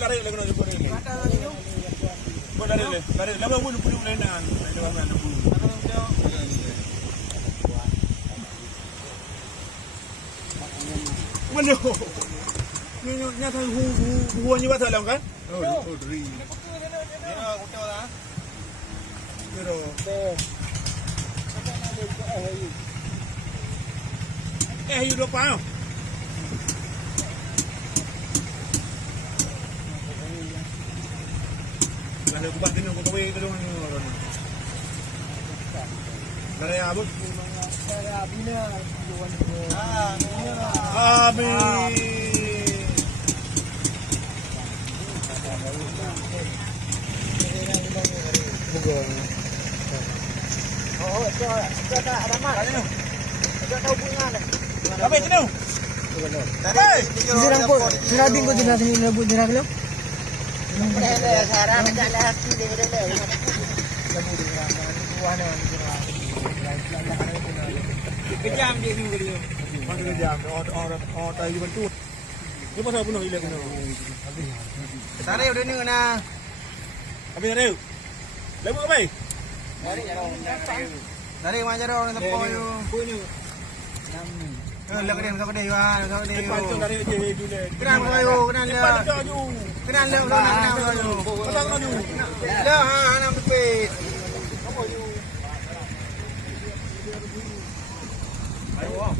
Lari lagi nak jumpa ni. Boleh lari. Lama pun pun lainan. Ada mana nak pun. Mana? Ni nyata hu ni batal lah kan? Oh, dri. Ya, hotel lah. Pero. You dua pound. Ada kubat ni kau kawin tu ni. Dari abut. Dari abina. Abi. Oh, tak ada mak. Tak tahu bunga ni. Apa itu? Tadi dirang ko, dirabing ko dinat ni labut dirang lo. Sarang macam lah hati dia dah. Kamu dirang buah ni. Kejam dia ni dia. Mana kejam? Orang tai bantu. Dia pasal bunuh hilang ni. Tarik udah ni kena. Habis tarik. Lagu apa? Tarik macam orang tempoh tu. Punya. Lagu dia macam dia wah, macam dia. Pancu tarik je dulu. Kenal ayo, kenal dia. Kenal dia, kenal ayo. Pasal kau tu. Dah, nak pergi. Apa you? Ayo.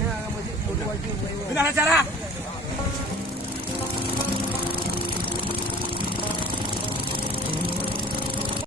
Nah, masih bodoh aja. Kenal cara.